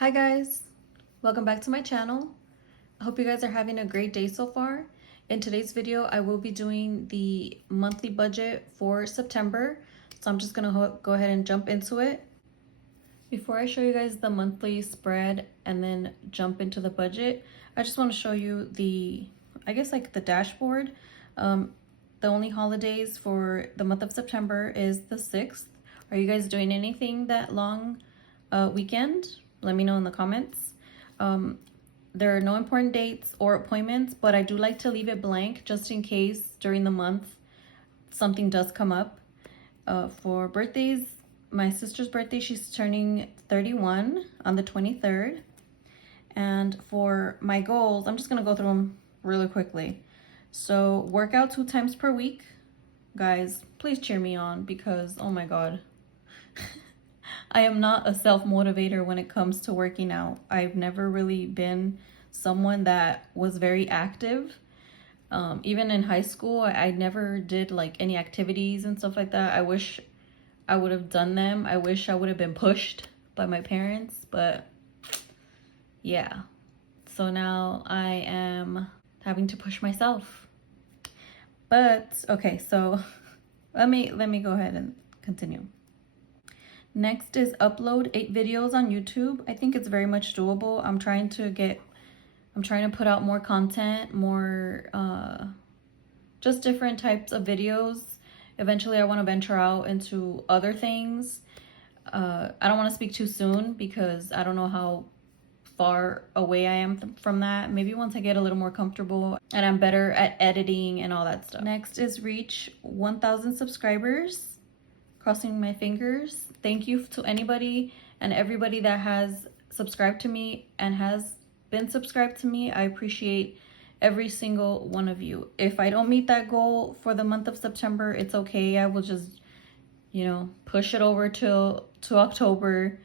Hi guys, welcome back to my channel. I hope you guys are having a great day so far. In today's video, I will be doing the monthly budget for September. So I'm just gonna go ahead and jump into it. Before I show you guys the monthly spread and then jump into the budget, I just want to show you the, I guess like the dashboard. The only holidays for the month of September is the 6th. Are you guys doing anything that long weekend? Let me know in the comments. There are no important dates or appointments, but I do like to leave it blank just in case during the month something does come up. For birthdays, my sister's birthday, she's turning 31 on the 23rd. And for my goals, I'm just gonna go through them really quickly. So work out 2 times per week. Guys, please cheer me on because, oh my God. I am not a self-motivator when it comes to working out. I've never really been someone that was very active. Even in high school, I never did like any activities and stuff like that. I wish I would have done them. I wish I would have been pushed by my parents, but yeah. So now I am having to push myself. But okay, so let me go ahead and continue. Next is upload 8 videos on YouTube. I think it's very much doable. I'm trying to put out more content, more just different types of videos. Eventually I want to venture out into other things. I don't want to speak too soon because I don't know how far away I am from that. Maybe once I get a little more comfortable and I'm better at editing and all that stuff. Next is reach 1,000 subscribers. Crossing my fingers. Thank you to anybody and everybody that has subscribed to me and has been subscribed to me. I appreciate every single one of you. If I don't meet that goal for the month of September, it's okay. I will just, push it over to October.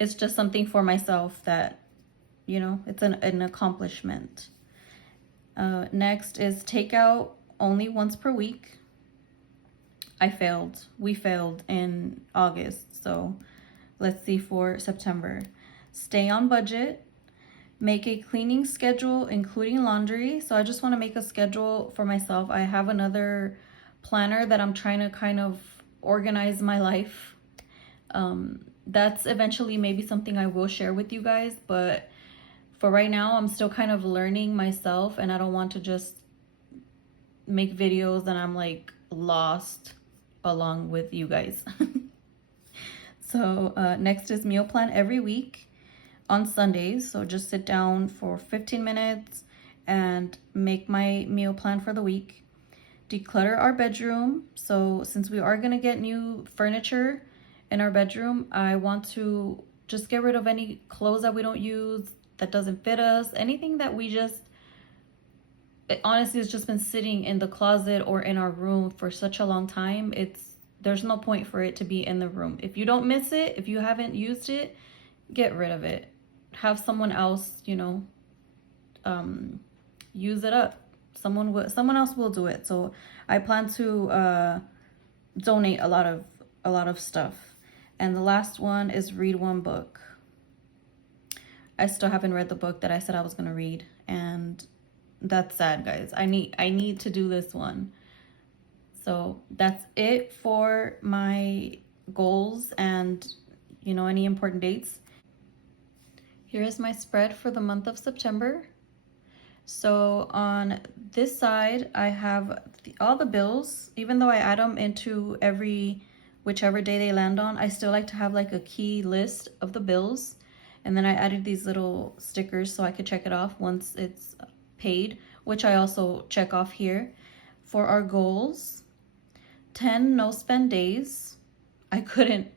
It's just something for myself that, it's an accomplishment. Next is takeout only once per week. We failed in August, so let's see for September. Stay on budget. Make a cleaning schedule, including laundry. So I just want to make a schedule for myself. I have another planner that I'm trying to kind of organize my life. That's eventually maybe something I will share with you guys, but for right now, I'm still kind of learning myself, and I don't want to just make videos and I'm like lost along with you guys. So next is meal plan every week on Sundays. So just sit down for 15 minutes and make my meal plan for the week. Declutter our bedroom. So since we are going to get new furniture in our bedroom, I want to just get rid of any clothes that we don't use, that doesn't fit us, anything that we just, honestly, it's just been sitting in the closet or in our room for such a long time. There's no point for it to be in the room. If you don't miss it, if you haven't used it, get rid of it. Have someone else, use it up. Someone else will do it. So I plan to donate a lot of stuff. And the last one is read one book. I still haven't read the book that I said I was gonna read, and that's sad, guys. I need to do this one. So that's it for my goals and, any important dates. Here is my spread for the month of September. So on this side, I have all the bills. Even though I add them into whichever day they land on, I still like to have like a key list of the bills. And then I added these little stickers so I could check it off once it's paid, which I also check off here. For our goals, 10 no spend days. I couldn't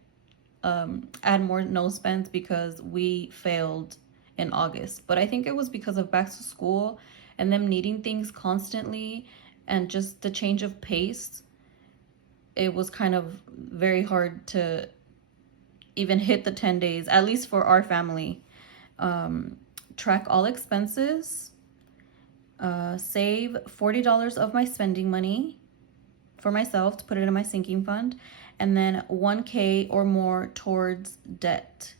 add more no spends because we failed in August, but I think it was because of back to school and them needing things constantly and just the change of pace. It was kind of very hard to even hit the 10 days, at least for our family. Track all expenses. Save $40 of my spending money for myself to put it in my sinking fund, and then 1K or more towards debt.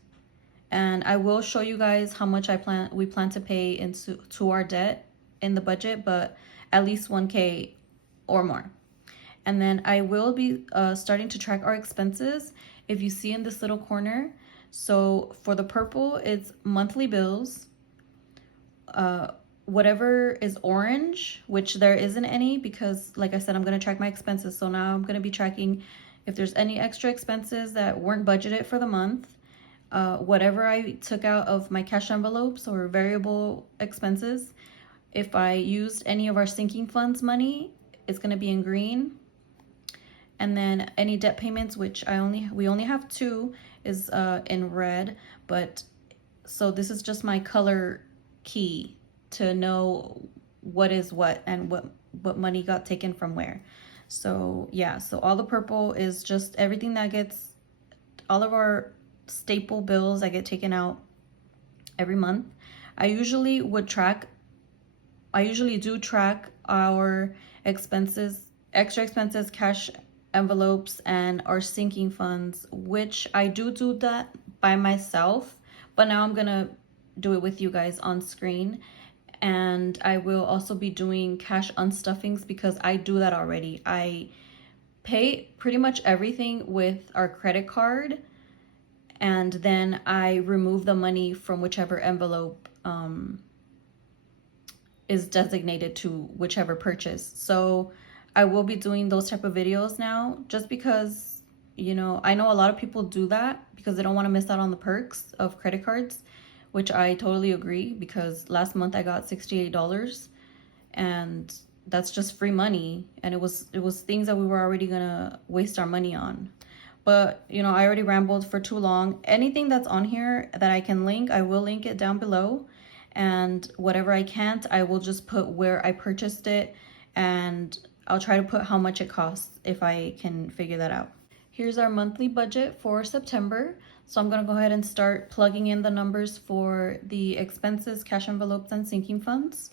and I will show you guys how much we plan to pay into our debt in the budget, but at least 1K or more. And then I will be starting to track our expenses. If you see in this little corner, so for the purple, it's monthly bills. Whatever is orange, which there isn't any because like I said, I'm going to track my expenses. So now I'm going to be tracking if there's any extra expenses that weren't budgeted for the month. Whatever I took out of my cash envelopes or variable expenses, if I used any of our sinking funds money, it's going to be in green. And then any debt payments, which we only have 2, is in red. But so this is just my color key to know what is what and what money got taken from where. So yeah, so all the purple is just everything that gets, all of our staple bills that get taken out every month. I usually do track our expenses, extra expenses, cash envelopes, and our sinking funds, which I do that by myself, but now I'm gonna do it with you guys on screen. And I will also be doing cash unstuffings because I do that already. I pay pretty much everything with our credit card, and then I remove the money from whichever envelope is designated to whichever purchase. So I will be doing those type of videos now, just because, you know, I know a lot of people do that because they don't want to miss out on the perks of credit cards, which I totally agree, because last month I got $68 and that's just free money, and it was things that we were already gonna waste our money on. But you know, I already rambled for too long. Anything that's on here that I can link, I will link it down below, and whatever I can't, I will just put where I purchased it, and I'll try to put how much it costs if I can figure that out. Here's our monthly budget for September. So I'm gonna go ahead and start plugging in the numbers for the expenses, cash envelopes, and sinking funds.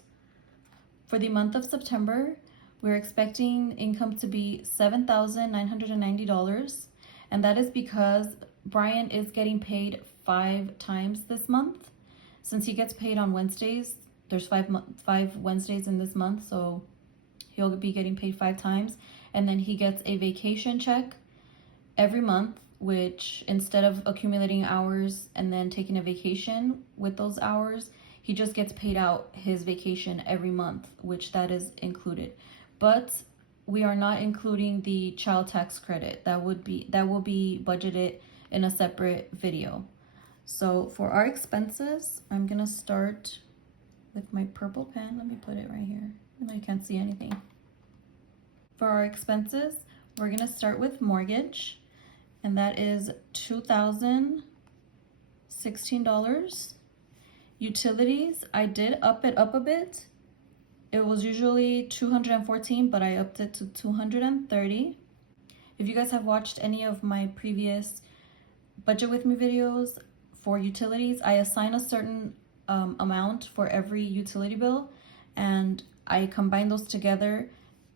For the month of September, we're expecting income to be $7,990, and that is because Brian is getting paid 5 times this month. Since he gets paid on Wednesdays, there's 5 Wednesdays in this month, so he'll be getting paid 5 times. And then he gets a vacation check every month, which instead of accumulating hours and then taking a vacation with those hours, he just gets paid out his vacation every month, which that is included. But we are not including the child tax credit. That will be budgeted in a separate video. So for our expenses, I'm gonna start with my purple pen. Let me put it right here, even though you can't see anything. For our expenses, we're gonna start with mortgage, and that is $2,016. Utilities, I did up it up a bit. It was usually $214, but I upped it to $230. If you guys have watched any of my previous budget with me videos for utilities, I assign a certain amount for every utility bill, and I combine those together,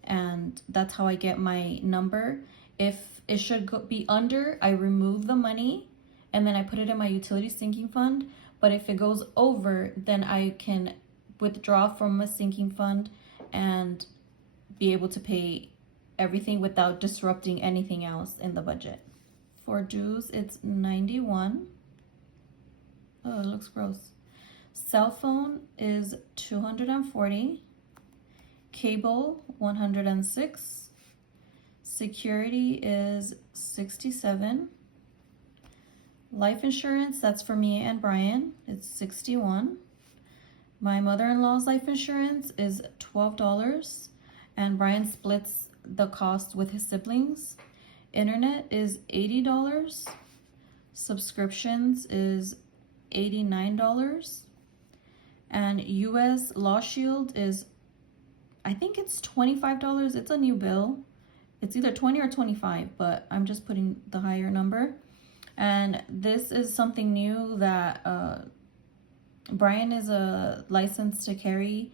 and that's how I get my number. If it should be under, I remove the money and then I put it in my utility sinking fund. But if it goes over, then I can withdraw from a sinking fund and be able to pay everything without disrupting anything else in the budget. For dues, it's 91. Oh, it looks gross. Cell phone is 240. Cable, 106. Security is 67. Life insurance, that's for me and Brian, it's 61. My mother-in-law's life insurance is $12, and Brian splits the cost with his siblings. Internet is $80. Subscriptions is $89. And US Law Shield is, I think it's $25. It's a new bill. It's either 20 or 25, but I'm just putting the higher number. And this is something new that Brian is a licensed to carry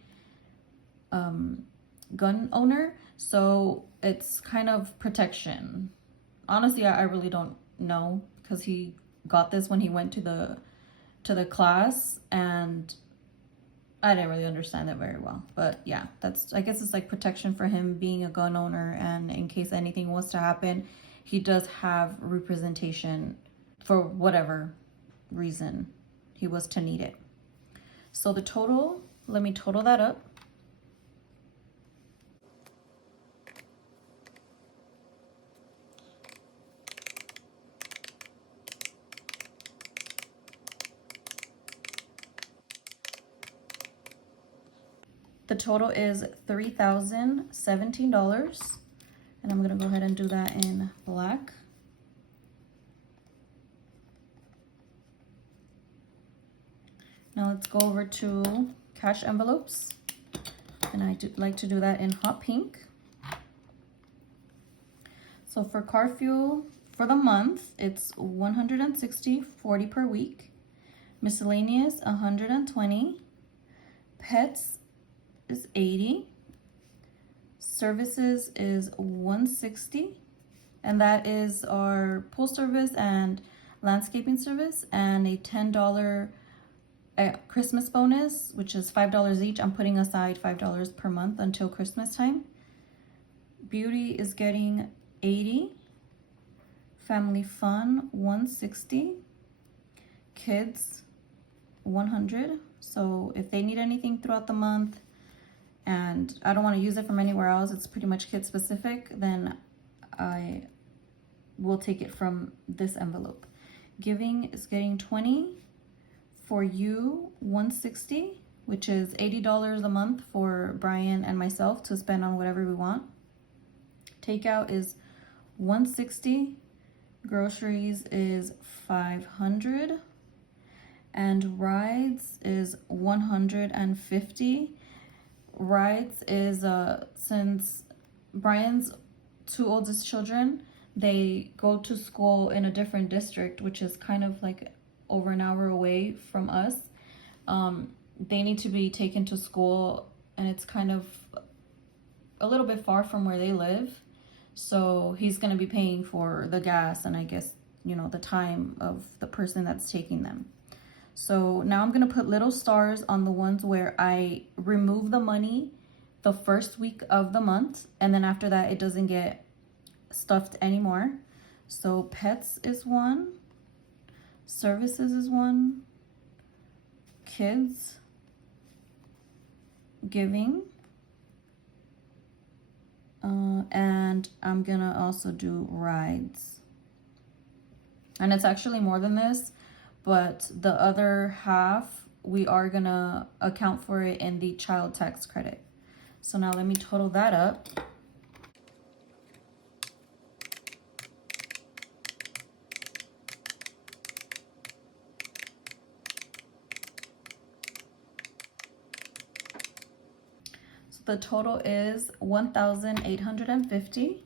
gun owner, so it's kind of protection. Honestly, I really don't know, because he got this when he went to the to the class, and I didn't really understand it very well. But yeah, that's, I guess it's like protection for him being a gun owner, and in case anything was to happen, he does have representation for whatever reason he was to need it. So the total, let me total that up. The total is $3,017, and I'm gonna go ahead and do that in black. Now let's go over to cash envelopes, and I do like to do that in hot pink. So for car fuel for the month, it's $160.40 per week. Miscellaneous, $120. Pets is $80. Services is $160, and that is our pool service and landscaping service, and a $10 Christmas bonus, which is $5 each. I'm putting aside $5 per month until Christmas time. Beauty is getting $80. Family fun, $160. Kids, $100. So if they need anything throughout the month and I don't want to use it from anywhere else, it's pretty much kid specific, then I will take it from this envelope. Giving is getting $20. For you, $160, which is $80 a month for Brian and myself to spend on whatever we want. Takeout is $160. Groceries is $500. And rides is $150. Rides is since Brian's two oldest children, they go to school in a different district, which is kind of like over an hour away from us. They need to be taken to school, and it's kind of a little bit far from where they live. So he's going to be paying for the gas and I guess, you know, the time of the person that's taking them. So now I'm going to put little stars on the ones where I remove the money the first week of the month, and then after that it doesn't get stuffed anymore. So pets is 1. Services is 1. Kids, giving, and I'm gonna also do rides. And it's actually more than this, but the other half we are gonna account for it in the child tax credit. So now let me total that up. The total is $1,850.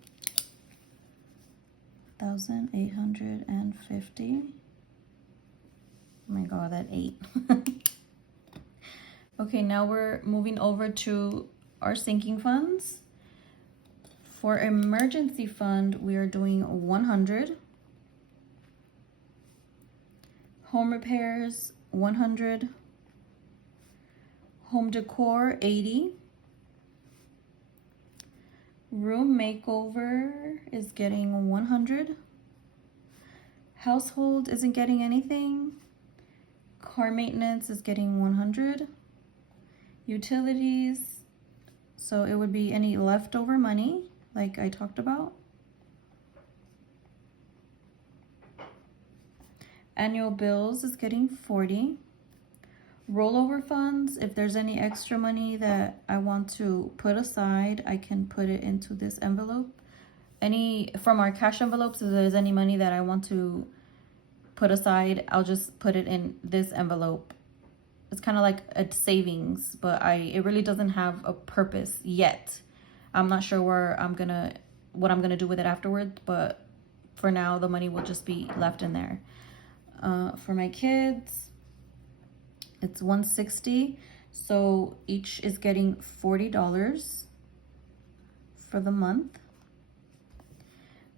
$1,850. Oh my god, that 8. Okay, now we're moving over to our sinking funds. For emergency fund, we are doing 100. Home repairs, 100. Home decor, 80. Room makeover is getting 100. Household isn't getting anything. Car maintenance is getting 100. Utilities, so it would be any leftover money like I talked about. Annual bills is getting 40. Rollover funds, if there's any extra money that I want to put aside, I can put it into this envelope. Any from our cash envelopes, if there's any money that I want to put aside, I'll just put it in this envelope. It's kind of like a savings, but it really doesn't have a purpose yet. I'm not sure what I'm gonna do with it afterwards, but for now the money will just be left in there. For my kids, it's 160, so each is getting $40 for the month.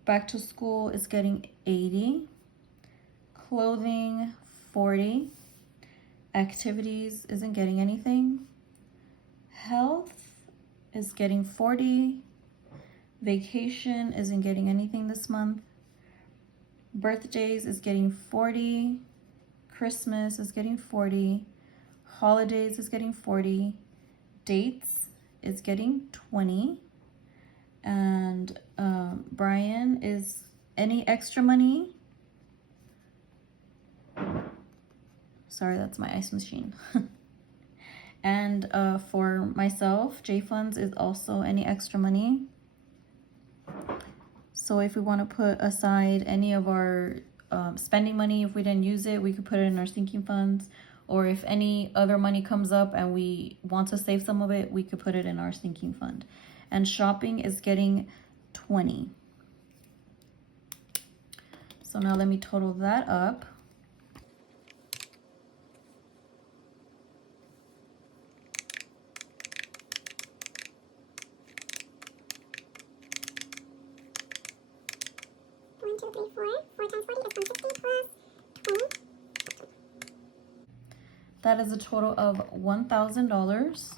Back to school is getting 80. Clothing, 40. Activities isn't getting anything. Health is getting 40. Vacation isn't getting anything this month. Birthdays is getting 40. Christmas is getting 40. Holidays is getting 40. Dates is getting 20. And Brian is any extra money. Sorry, that's my ice machine. And for myself, J Funds is also any extra money. So if we want to put aside any of our spending money, if we didn't use it, we could put it in our sinking funds. Or if any other money comes up and we want to save some of it, we could put it in our sinking fund. And shopping is getting 20. So now let me total that up. That is a total of $1,000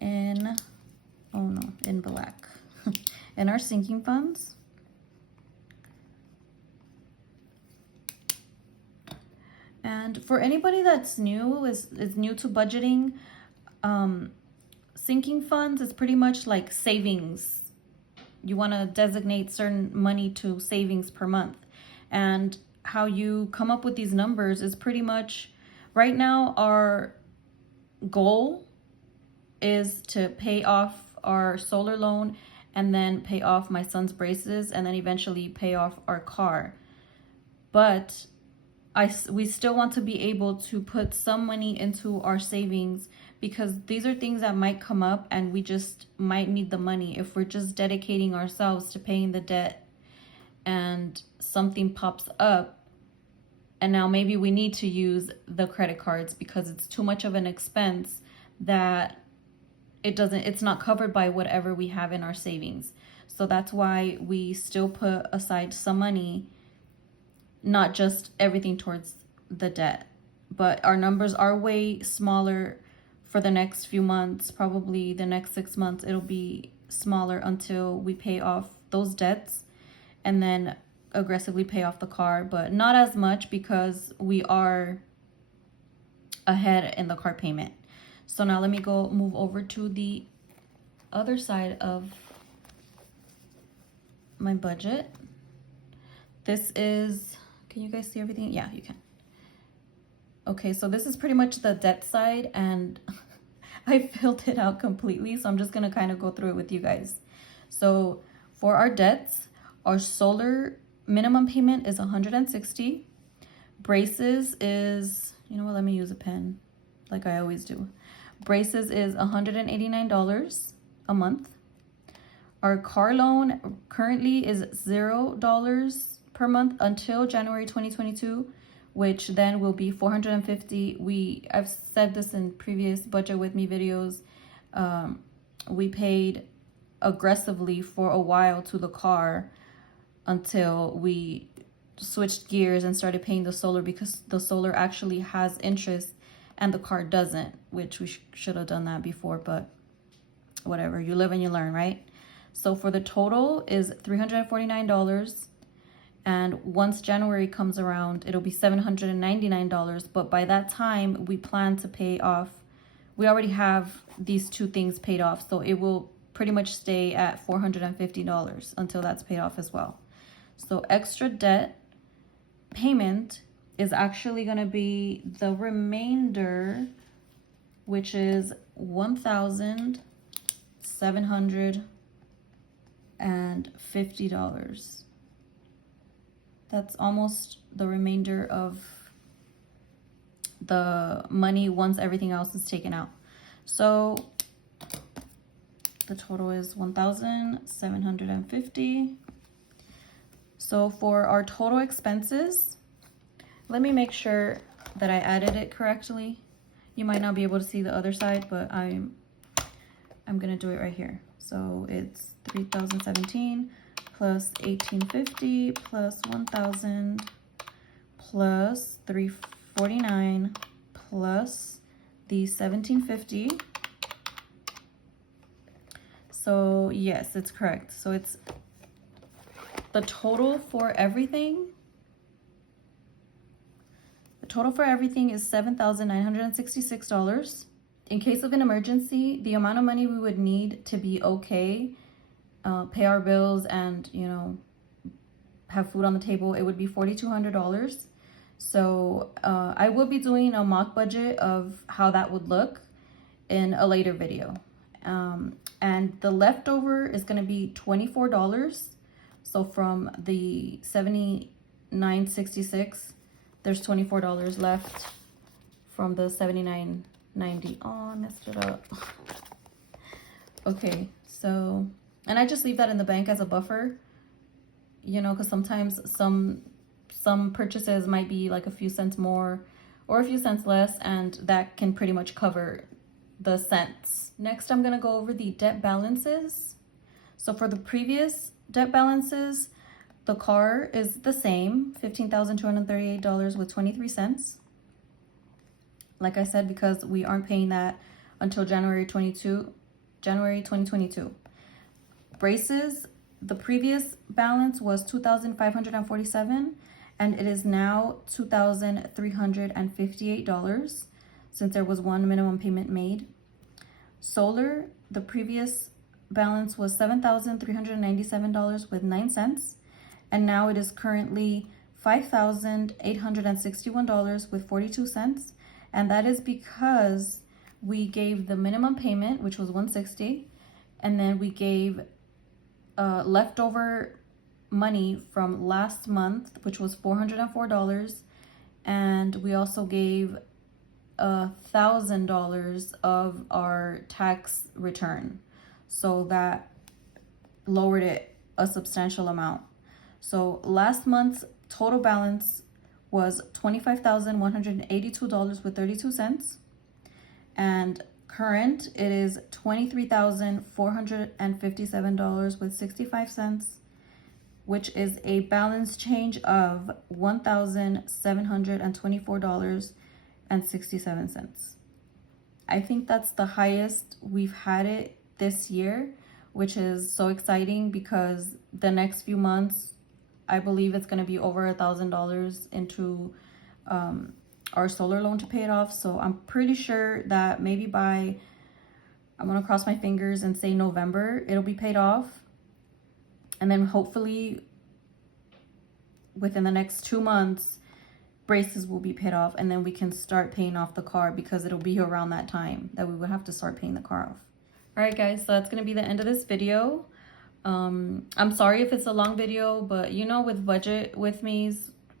in, oh no, in black, in our sinking funds. And for anybody that's new, is new to budgeting, sinking funds is pretty much like savings. You want to designate certain money to savings per month. And how you come up with these numbers is pretty much, right now our goal is to pay off our solar loan and then pay off my son's braces and then eventually pay off our car. But we still want to be able to put some money into our savings, because these are things that might come up and we just might need the money. If we're just dedicating ourselves to paying the debt and something pops up, and now maybe we need to use the credit cards because it's too much of an expense that it's not covered by whatever we have in our savings. So that's why we still put aside some money, not just everything towards the debt. But our numbers are way smaller for the next few months. Probably the next 6 months it'll be smaller until we pay off those debts and then aggressively pay off the car, but not as much because we are ahead in the car payment. So now let me move over to the other side of my budget. This is, can you guys see everything? Yeah, you can. Okay, so this is pretty much the debt side, and I filled it out completely, so I'm just gonna kind of go through it with you guys. So for our debts, our solar minimum payment is $160. Braces is, you know what, let me use a pen like I always do. Braces is $189 a month. Our car loan currently is $0 per month until January 2022, which then will be $450. I've said this in previous budget with me videos. We paid aggressively for a while to the car until we switched gears and started paying the solar, because the solar actually has interest and the car doesn't, which we should have done that before, but whatever, you live and you learn, right? So for the total is $349, and once January comes around, it'll be $799, but by that time we plan to pay off, we already have these two things paid off, so it will pretty much stay at $450 until that's paid off as well. So extra debt payment is actually going to be the remainder, which is $1,750. That's almost the remainder of the money once everything else is taken out. So the total is $1,750. So for our total expenses, let me make sure that I added it correctly. You might not be able to see the other side, but I'm gonna do it right here. So it's 3,017 plus 1,850 plus 1,000 plus 349 plus the $17.50. So yes, it's correct. So it's the total for everything. The total for everything is $7,966. In case of an emergency, the amount of money we would need to be okay, pay our bills and, you know, have food on the table, it would be $4,200. So I will be doing a mock budget of how that would look in a later video. And the leftover is going to be $24. So from the $79.66, there's $24 left from the $79.90. Oh, I messed it up. Okay, so, and I just leave that in the bank as a buffer, you know, because sometimes some purchases might be like a few cents more or a few cents less, and that can pretty much cover the cents. Next, I'm going to go over the debt balances. So for the previous debt balances, the car is the same, $15,238.23. Like I said, because we aren't paying that until January 2022. Braces, the previous balance was $2,547, and it is now $2,358 since there was one minimum payment made. Solar, the previous balance was $7,397.09, and now it is currently $5,861.42, and that is because we gave the minimum payment, which was $160, and then we gave leftover money from last month, which was $404, and we also gave $1,000 of our tax return, so that lowered it a substantial amount. So last month's total balance was $25,182.32, and current it is $23,457.65, which is a balance change of $1,724.67. I think that's the highest we've had it this year, which is so exciting because the next few months, I believe it's going to be over $1,000 into our solar loan to pay it off. So I'm pretty sure that maybe by, I'm going to cross my fingers and say November, it'll be paid off. And then hopefully within the next 2 months, braces will be paid off, and then we can start paying off the car, because it'll be around that time that we would have to start paying the car off. All right, guys, so that's going to be the end of this video. I'm sorry if it's a long video, but you know, with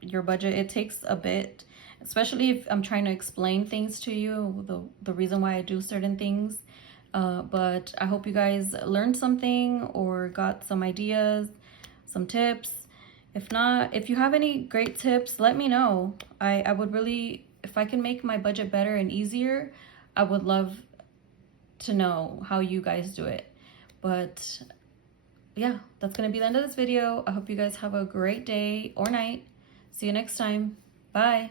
your budget, it takes a bit, especially if I'm trying to explain things to you, the reason why I do certain things. But I hope you guys learned something or got some ideas, some tips. If not, if you have any great tips, let me know. I would really, if I can make my budget better and easier, I would love to know how you guys do it. But yeah, that's going to be the end of this video. I hope you guys have a great day or night. See you next time. Bye.